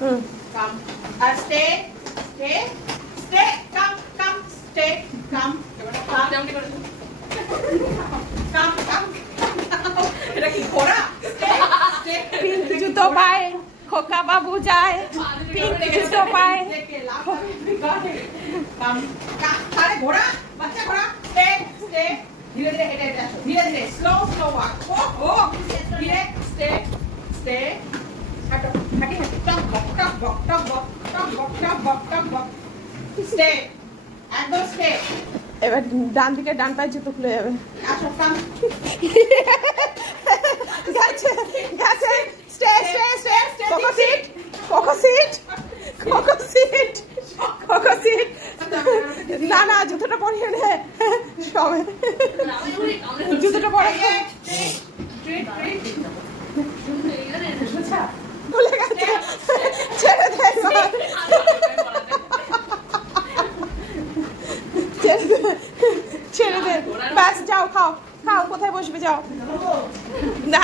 Come. Stay. Stay. Stay. Come. Come. Stay. Come. Come. Come. Come. এটা কি ঘোড়া? Stay. Stay. Pink জুতো পায় খোকা বাবু যায় পিঙ্ক জুতো পায় Come. আরে ঘোড়া বাচ্চা ঘোড়া স্টে স্টে ধীরে ধীরে হেঁটে হেঁটে আসো ধীরে ধীরে স্লো স্লো ওয়াক ও ধীরে স্টে স্টে হাঁটো হাঁটি হাঁটি টক বক টক বক টক বক টক বক টক বক টক বক স্টে একদম স্টে এবার ডান দিকে ডান পায়ে জুতো খুলে যাবে আসো কাম গেছে গেছে stay stay stay Coco sit Coco sit Coco sit Coco sit না না জুতোটা পরিয়ে নে সবে জুতোটা পরে ভুলে গেছে ছেড়ে দে ছেড়ে দে ব্যাস যাও খাও খাও কোথায় বসবে যাও না